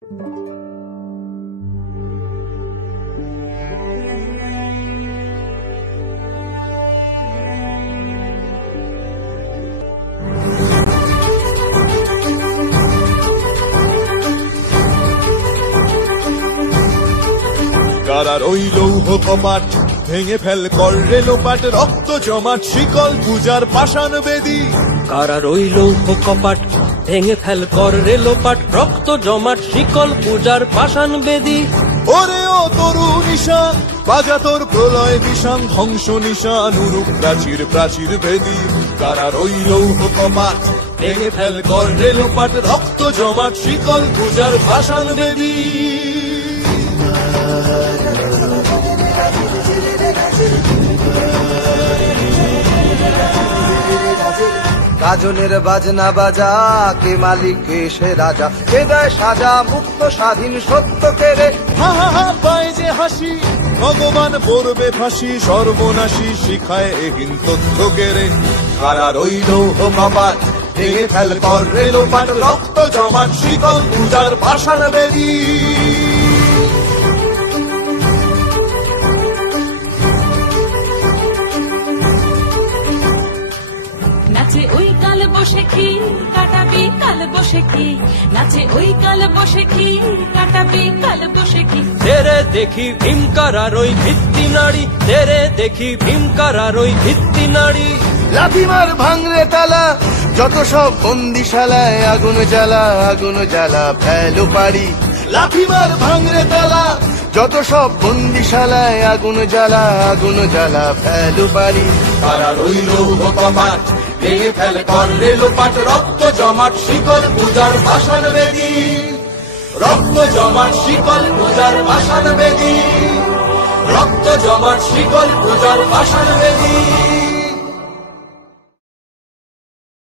কারার ওই লৌহ কপাট ভেঙে ফেল কর রেলোপাট, রক্ত জমাট শিকল পূজার পাষাণ বেদী। কারার ওই লৌহ কপাট ভেঙে ফেল কর রেলোপাট, রক্ত জমাট শিকল পূজার পাষাণ বেদী। ওরে ও তরু নিশান বাজা তোর প্রলয় বিষান, ধ্বংস নিশান উরুপ প্রাচীর প্রাচীর বেদী। কারার ওই লৌহ কপাট ভেঙে ফেল কর রেলোপাট, রক্ত জমাট শিকল পূজার পাষাণ বেদী। গাজনের বাজনা বাজা, কে মালিক কে সে রাজা, কে দেয় সাজা মুক্ত স্বাধীন সত্য কেড়ে। হা হা হা পায় যে হাসি, ভগবান পড়বে ফাঁসি, সর্বনাশী শিখায় এহীন তথ্য কেড়ে। কারার ওই লৌহ কপাট ভেঙে ফেল কর রেলোপাট, রক্ত জমাট শিকল পূজার পাষাণ বেদী। নাচে ওই কাল বসে কি কাটাবি কাল বসে কি, নাচে ওই কাল বসে কি কাটাবি কাল বসে কি। তেরে দেখি ভীমকারার ওই ভিত্তি নাড়ি, তেরে দেখি ভীমকারার ওই ভিত্তি নাড়ি। লাথিমার ভাঙরে তালা, যত সব বন্দিশালায় আগুন জ্বালা আগুন জ্বালা ফেলো পারি। লাথিমার ভাঙরে তালা, যত সব বন্দিশালায় আগুন জ্বালা আগুন জ্বালা ফেলো পারি। কারার ওই লৌহ কপাট ভেঙে ফেল কর রেলোপাট, রক্ত জমাট শিকল পূজার পাষাণ বেদী। রক্ত জমাট শিকল পূজার পাষাণ বেদী, রক্ত জমাট শিকল পূজার পাষাণ বেদী।